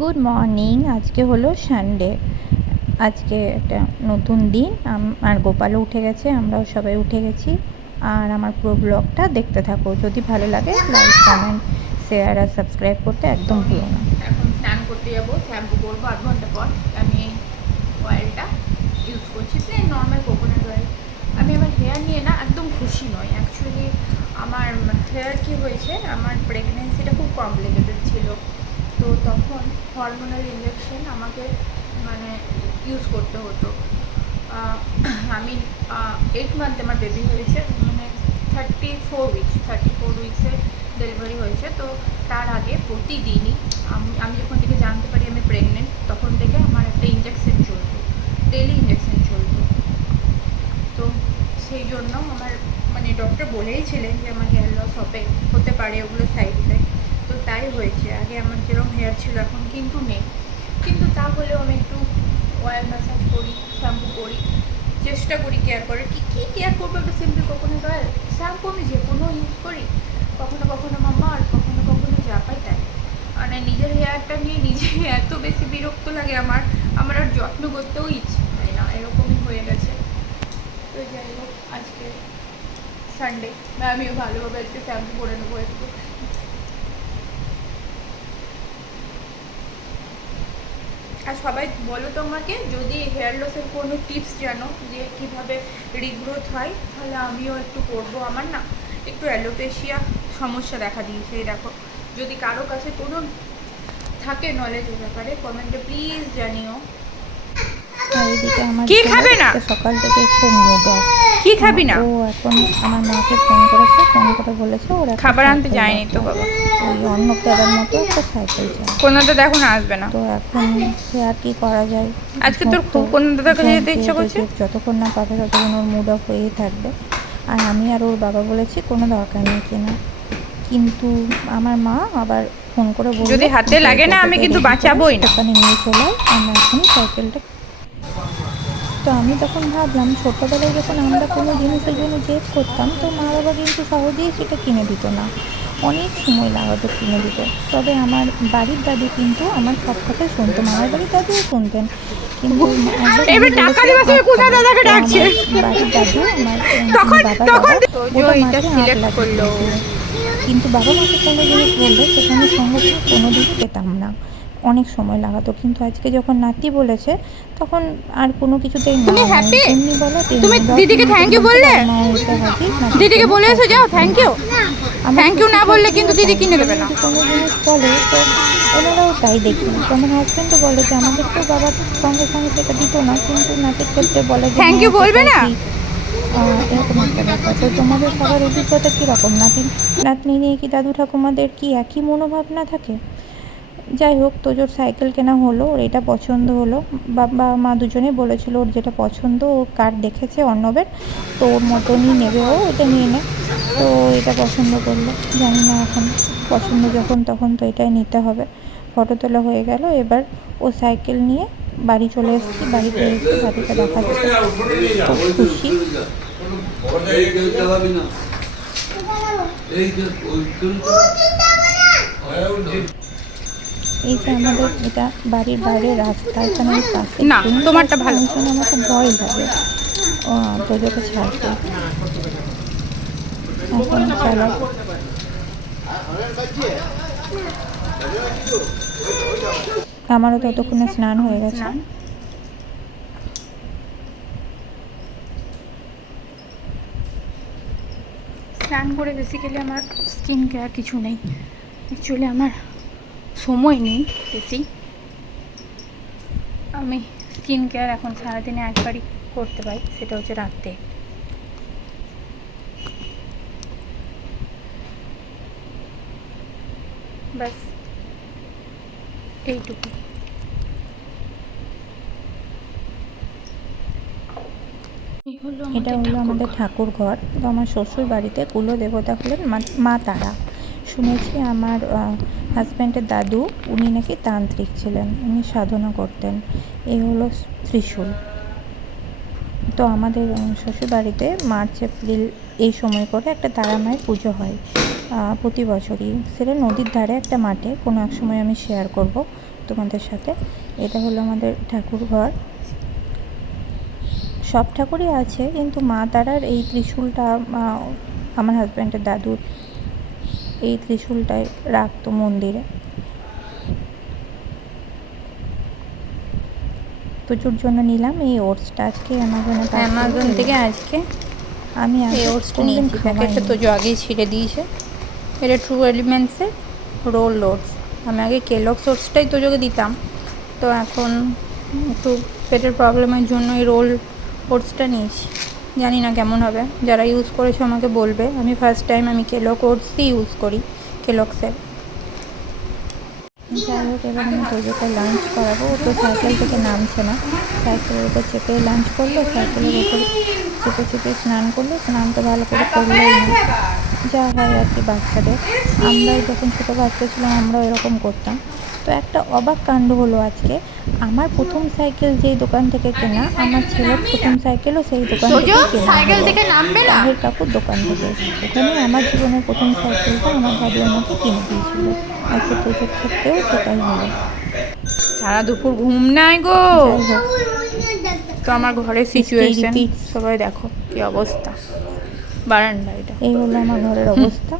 Good morning. আজকে হলো Sunday. আজকে একটা নতুন দিন। আর গোপালও উঠে গেছে, আমরাও সবাই উঠে গেছি। আর আমার পুরো ব্লগটা দেখতে থাকো। যদি ভালো লাগে লাইক, কমেন্ট, শেয়ার আর সাবস্ক্রাইব করতে একদম ভুলো না। এখন স্নান করতে যাবো, শ্যাম্পু করবো 8 ঘন্টা পর। আমি অয়েলটা ইউজ করছি, প্লেন নর্মাল কোকোনাট অয়েল। আমি আমার হেয়ার নিয়ে না একদম খুশি নই অ্যাকচুয়ালি। আমার হেয়ার কি হয়েছে, আমার প্রেগনেন্সিটা খুব কমপ্লিকেটেড ছিল। তো তখন হরমোনাল ইঞ্জেকশন আমাকে মানে ইউজ করতে হতো। আমি 8 মান্থে আমার বেবি হয়েছে, মানে 34 উইক্সে ডেলিভারি হয়েছে। তো তার আগে প্রতিদিনই আমি যখন থেকে জানতে পারি আমি প্রেগনেন্ট, তখন থেকে আমার একটা ইঞ্জেকশন চলতো, ডেলি ইঞ্জেকশন চলতো। তো সেই জন্য আমার মানে ডক্টর বলেইছিলেন যে আমার হেয়ার লস হতে পারে, ওগুলো সাইড ইফেক্ট। তো তাই হয়েছে। আগে আমার যেরকম হেয়ার ছিল এখন কিন্তু নেই। কিন্তু তাহলেও আমি একটু অয়েল ম্যাসাজ করি, শ্যাম্পু করি, চেষ্টা করি কেয়ার করার। কী কেয়ার করবো, একটা সিম্পল কোকোনাট অয়েল, শ্যাম্পু আমি যে কোনো ইউজ করি, কখনো কখনো মামা আর কখনো কখনো যা পাই তাই। মানে নিজের হেয়ারটা নিয়ে নিজে এত বেশি বিরক্ত লাগে আমার আর যত্ন করতেও ইচ্ছে হয় না, এরকমই হয়ে গেছে। তো যাই হোক, আজকে সানডে, আমিও ভালোভাবে আজকে শ্যাম্পু করে নেবো একটু। আর সবাই বলো তো আমাকে, যদি হেয়ার লসের কোনো টিপস জানো যে কীভাবে রিগ্রোথ হয়, তাহলে আমিও একটু করবো। আমার না একটু অ্যালোপেশিয়া সমস্যা দেখা দিয়েছে। এই দেখো, যদি কারো কাছে কোনো থাকে নলেজ ও ব্যাপারে, কমেন্টে প্লিজ জানিও। আর এদিকে আমার কি ছেলে খাবে না? সকাল থেকে খুব মুড অফ। কি খাবি না? ও এখন আমার মাকে ফোন করে বলেছে ওর একটা খাবার আনতে সাইকেল যায়নি তো দরকার। বাবা। ওই অর্ণব দাদার মতো একটা সাইকেল চাই। কোনো দাদা এখন আসবে না। তো এখন সে আর কি করা যায়। আজকে তোর ঝোঁক তো খুব কোনো দাদার কাছে যেতে ইচ্ছা করছে। ঝোঁক যতক্ষণ না পাবে ততক্ষণ ওর মুড অফ হয়েই থাকবে। আর আমি আর ওর বাবা বলেছি কোনো দরকার নেই কেনা। কিন্তু আমার মা আবার ফোন করে বলল, যদি হাতে লাগে না আমি কিন্তু বাঁচাবোই না। দোকানে নিয়ে চলে আমরা এখনই সাইকেলটা। তো আমি তখন ভাবলাম, ছোটোবেলায় যখন আমরা কোনো জিনিসের জন্য জেদ করতাম তো মা বাবা কিন্তু সহজেই সেটা কিনে দিত না, অনেক সময় লাগাতো কিনে দিত। তবে আমার বাড়ির দাদু কিন্তু আমার সব কথাই শুনতো, মামার বাড়ির দাদুও শুনতেন। কিন্তু একবার আমি বলেছিলাম আখ খাবো, তো আমার বাড়ির দাদু আমার বাবার বাবা ওটা মাঠে আখ লাগিয়ে দিয়েছিলেন। কিন্তু বাবা মাকে কোনো জিনিস বললে সেটা আমি সঙ্গে সঙ্গে কোনো দিনই পেতাম না, অনেক সময় লাগাতো। কিন্তু আজকে যখন নাতি বলেছে তখন আর কোনো কিছুতেই না তুমি নয়, হ্যাপি? যেমনি বলো তুমি তেমনি। 10 দিদিকে মিনিটের থ্যাংক ইউ মধ্যে বললে? বাবা মা এসে হাজির নাতির দিদিকে জন্য বলে এসো, সাইকেল যাও কিনে। Thank you. আমার থ্যাংক ইউ না শ্বশুর বললে কিন্তু শাশুড়িও দিদি তাই, কিনে দেবে আমি না। যদি কোনো জিনিস বলে তো ওনারাও তাই দেখি। তো আমার হাজব্যান্ডও বলে যে আমাদেরকেও বাবা সঙ্গে সঙ্গে সেটা দিত না, কিন্তু নাতির ক্ষেত্রে বলে যে থ্যাংক হ্যাঁ ইউ বলবে সেটাও না? ঠিক। এরকম একটা ব্যাপার। তো তোমাদের সবার অভিজ্ঞতা কীরকম? নাতনি নিয়ে কি দাদু ঠাকুমাদের কি একই মনোভাবনা থাকে? যাই হোক, তোজোর সাইকেল কেনা হলো, ওর এটা পছন্দ হলো। বাবা মা দুজনেই বলেছিল ওর যেটা পছন্দ, ও কার দেখেছে অর্ণবের, তো ওর মতনই নেবে, ও এটা নিয়ে নে। তো এটা পছন্দ করলো। জানি না এখন পছন্দ যখন তখন তো এটাই নিতে হবে। ফটো তোলা হয়ে গেল, এবার ও সাইকেল নিয়ে বাড়ি চলে এসেছি। বাড়িতে এসে দাদুকে দেখাচ্ছে, খুব খুশি। এই যে আমাদের এটা বাড়ির বাইরের রাস্তা, এখানে এই পাশে না, কুমির তোমারটা আছে, ভালো। ওই জন্য আমার খুব ভয় লাগে তোজোকে ছাড়তে। এখন চালাবো। আমারও ততক্ষণে স্নান হয়ে গেছে। স্নান স্নান করে বেসিক্যালি আমার স্কিন কেয়ার কিছু নেই। অ্যাকচুয়ালি আমার সময় নেই বেশি। আমি স্কিন কেয়ার এখন সারাদিনে একবারই করতে পারি, সেটা হচ্ছে রাতে। ব্যাস এইটুকু। এটা হলো আমাদের ঠাকুর ঘর। তো আমার শ্বশুর বাড়িতে কুলো দেবতা হলেন মা তারা। শুনেছি আমার হাজব্যান্ডের দাদু, উনি নাকি তান্ত্রিক ছিলেন, উনি সাধনা করতেন। এই হলো ত্রিশূল। তো আমাদের শ্বশুরবাড়িতে মার্চ এপ্রিল এই সময় করে একটা তারা মায়ের পুজো হয় প্রতি বছরই। সেটা নদীর ধারে একটা মাঠে, কোনো এক সময় আমি শেয়ার করব। তোমাদের সাথে। এটা হলো আমাদের ঠাকুর ঘর। সব ঠাকুরই আছে, কিন্তু মা তারার এই ত্রিশূলটা আমার হাজব্যান্ডের দাদুর এই ত্রিশূলটাই রাখতো মন্দিরে। প্রচুর জন্য নিলাম এই ওটসটা আজকে অ্যামাজন থেকে। আজকে আমি এই ওটসটা নিয়েছি, প্যাকেটটা তোজো আগেই ছিঁড়ে দিয়েছে। এটা ট্রু এলিমেন্টসের রোল ওটস। আমি আগে কেলগস ওটসটাই তোজোকে দিতাম, তো এখন একটু পেটের প্রবলেমের জন্য এই রোল ওটসটা নিয়েছি। জানি না কেমন হবে, যারা ইউজ করেছো আমাকে বলবে। আমি ফার্স্ট টাইম আমি কেলগ ওটসই ইউজ করি, কেলগসের। যাই হোক, এবার আমি তোজোকে লাঞ্চ করাবো। ও তো সাইকেল থেকে নামছে না, সাইকেলের উপর চেপে লাঞ্চ করলো, সাইকেলের উপর চেপে চেপে স্নান করলো। স্নান তো ভালো করে করলোই না, যা হয় আর কি বাচ্চাদের। আমরাও যখন ছোটো বাচ্চা ছিলাম আমরাও এরকম করতাম। তো একটা অবাক কাণ্ড হলো আজকে। আমার প্রথম সাইকেল যেই দোকান থেকে কেনা, আমার ছেলের প্রথম সাইকেলও সেই দোকান থেকে কেনা, তাহের কাকুর দোকান থেকে। ওখানে আমার জীবনের প্রথম সাইকেলটা আমার দাদু আমাকে কিনে দিয়েছিল। আজকে তোজোর ক্ষেত্রেও সেটাই হলো। সারা দুপুর ঘুম নাই গো। তো আমার ঘরের সিচুয়েশন সবাই দেখো কি অবস্থা। বারান্দা, এটা এই হলো আমার ঘরের অবস্থা।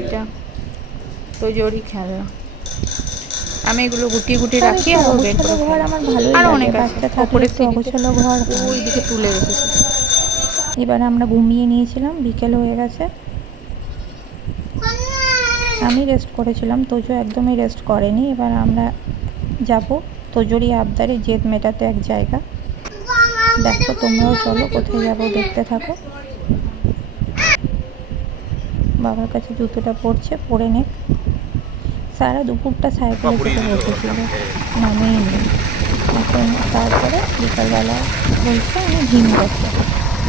এটা তোজোরই খেলনা। আমি এগুলো গুটিয়ে গুটিয়ে রাখি আর বের করে ঘর আমার ভালোই আর লাগে, অনেক বাচ্চা থাকলে একটু অগোছালো ঘর। ওই দিকে তুলে রেখেছি। এবার আমরা ঘুমিয়ে নিয়েছিলাম, বিকেল হয়ে গেছে। আমি রেস্ট করেছিলাম, তোজো একদমই রেস্ট করেনি। এবার আমরা যাব তোজোরই আবদারে জেদ মেটাতে এক জায়গা। দেখো তোমরাও চলো, কোথায় যাবো দেখতে থাকো। বাবার কাছে জুতোটা পড়ছে, পরে নে। সারা দুপুরটা সাইকেলে চেপে বসেছিল, নামেই নেই। এখন তারপরে বিকালবেলা বলছে আমি ভীমগড় যাবো।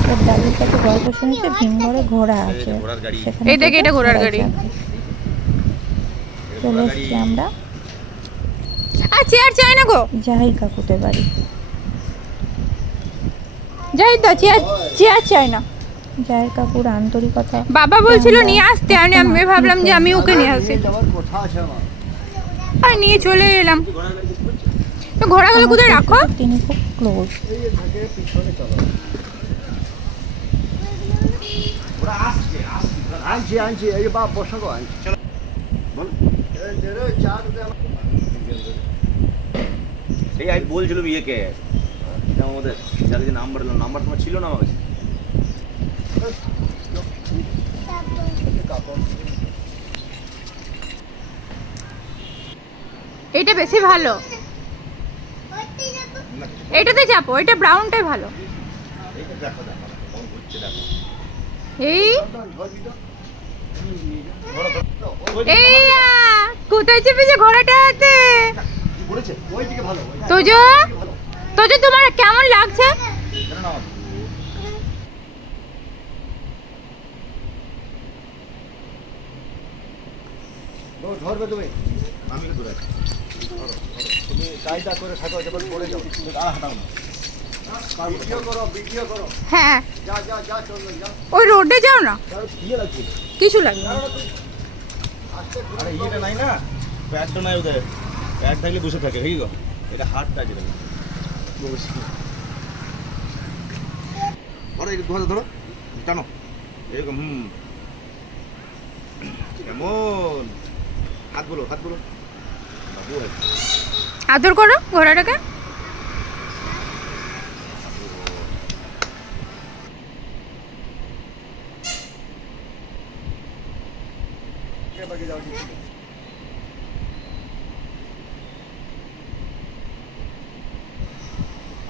ওর দাদুর কাছে গল্প শুনেছে ভীমগড়ে ঘোড়া আছে, সেখানে এটা ঘোড়ার গাড়ি। চলে এসেছি আমরা। আর চেয়ার চাই না গো, যাই কাকুতে বাড়ি, যাই তো চেয়ার চাই না। জায়ের কাকুর আন্তরিকতা। বাবা বলছিল নিয়ে আসতে, আমি ভাবলাম যে আমি ওকে নিয়ে আসি, আর নিয়ে চলে এলাম। তো ঘোড়াগুলো কোথায় রাখো? তিনি খুব ক্লোজ। আনছি এই যে বাপ বসাবো আনছি। সেই আমি বলছিলাম ইয়েকে আমাদের যাদের যে নাম্বার তোমার ছিল না আমার কাছে। এইটা বেশি ভালো, এইটাতে চাপো, এটা ব্রাউনটাই ভালো। এই কোথায় চেপেছে ঘোড়াটাতে? তোজো তোজো তোমার কেমন লাগছে? ধরবে তুমি, আমি তো দূরে তুমি কায়দা করে থাকো, যখন পড়ে যাও আর হাঁটাও না। ভিডিও করো। হ্যাঁ, যা যা যা চলো যা। ওই রোডে যাও না, ইয়ে লাগছে, কিছু লাগবে না। আরে ইয়েটা নাই না, প্যাডটা নাই ওদের। প্যাড থাকলে বসে থাকে, ঠিক আছে? এটা হাতটা যেটা ধরো, একটু ধরো ধরো, টানো এরকম। কেমন হাতগুলো বাবু। আদর করো ঘোড়াটাকে।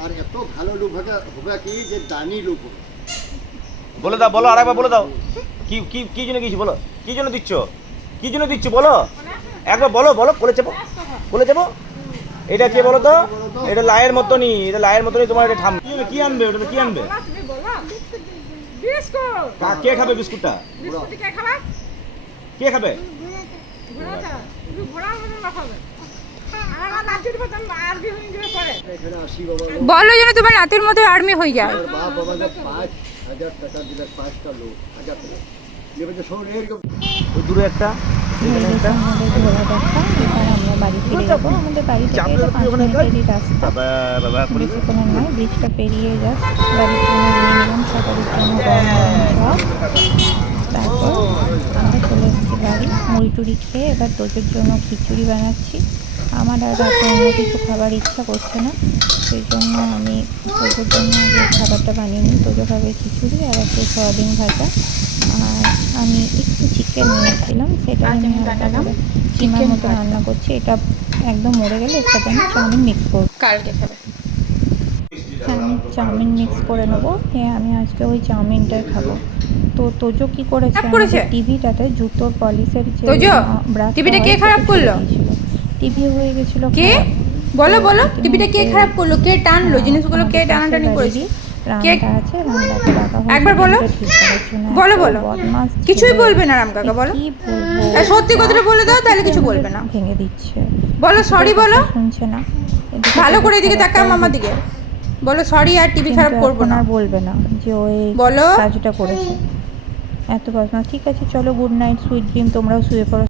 আর এত ভালো লোক হবে কি যে দানি লোক হবে। বলে দাও, বলো আরেকবার বলে দাও। কি কি কি জন্য দিচ্ছ বলো, কি জন্য দিচ্ছ, কি জন্য দিচ্ছ বলো একবার, বলো বলো। বলে চাপো, বলে চাপো। এটা কে বলো তো? এটা লায়ের মতনই, এটা লায়ের মতনই। তোমার এটা ঠাম কি আনবে, ওটা কি আনবে? কে খাবে বিস্কুটটা? কে খাবে? বলো যেন তোমার রাতের মধ্যে আর্মি হয়ে যায়। বাপ আমাদের 5,000 টাকা দিলে 5টা লোক 1000 টাকা নেবে। তো শোন এরকম ওই দূরে একটা, এখানে একটা। ঘোড়া দেখা, এবার আমরা আমরা বাড়ি ফিরে যাবো। আমাদের বাড়ি থেকে এটা 5 মিনিটেরই রাস্তা, বেশিক্ষণের নয়। ব্রিজটা পেরিয়ে জাস্ট বাড়ির জন্য নিয়ে নিলাম সকালের জন্য গরম গরম চপ। তারপর আমরা চলে এসেছি বাড়ি, মুড়ি টুড়ি খেয়ে এবার তোজোর জন্য খিচুড়ি বানাচ্ছি। আমার আর রাতে অন্য কিছু খাবার ইচ্ছা করছে না, সেই জন্য আমি তোজোর জন্য আগে খাবারটা বানিয়ে নিই। তোজো খাবে খিচুড়ি আর একটা সয়াবিন ভাজা, আর আমি একটু চিকেন নিয়েছিলাম, সেটা আজ আমি আমি বানালাম চিমার chicken মতো ভাজা। রান্না করছি। এটা একদম মরে গেলে এর সাথে আমি চাউমিন মিক্স করবো। কালকে খাবে। হ্যাঁ, আমি চাউমিন মিক্স করে নেবো। হ্যাঁ, আমি আজকে ওই চাউমিনটাই খাবো। তো তোজো কি করেছে, খারাপ করেছে? টিভিটাতে জুতোর পলিশের যে তোজো, ব্রাশটা টিভিটা হয় কে সেটা খারাপ ছিঁড়ে করলো? দিয়েছিল। টিভি হয়ে গেছিল কে? খারাপ। বলো তো বলো, ইতিমধ্যে টিভিটা কে খারাপ করলো? কে টানলো জিনিসগুলো? কে আমাদের টানাটানি পাশের করেছে? বাড়িরই কে? রামদা আছে, রামদাকে ডাকা হয়েছে একবার বলো। টিভিটা ঠিক করার জন্য। বলো, এত বলো। বদমাশ কিছুই ছেলে। বলবে না রাম কাকা, বলো। কি বলবো, সত্যি কথাটা বলে দাও, তাহলে কিছু আমাদের বলবে না। ভেঙে দিচ্ছে। বলো সরি কথা বলো, শুনছে না। এদিকে ভালো তোজো করে এদিকে খাবার তাকাও দাবার মামার দিকে। বলো সরি, আর টিভি খারাপ কিন্তু করবো এখন না। আর বলবে না যে ওই বলো। কাজটা করেছে। এত বদমাশ। ঠিক আছে, চলো, গুড নাইট, সুইট ড্রিম, তোমরাও শুয়ে পড়ো।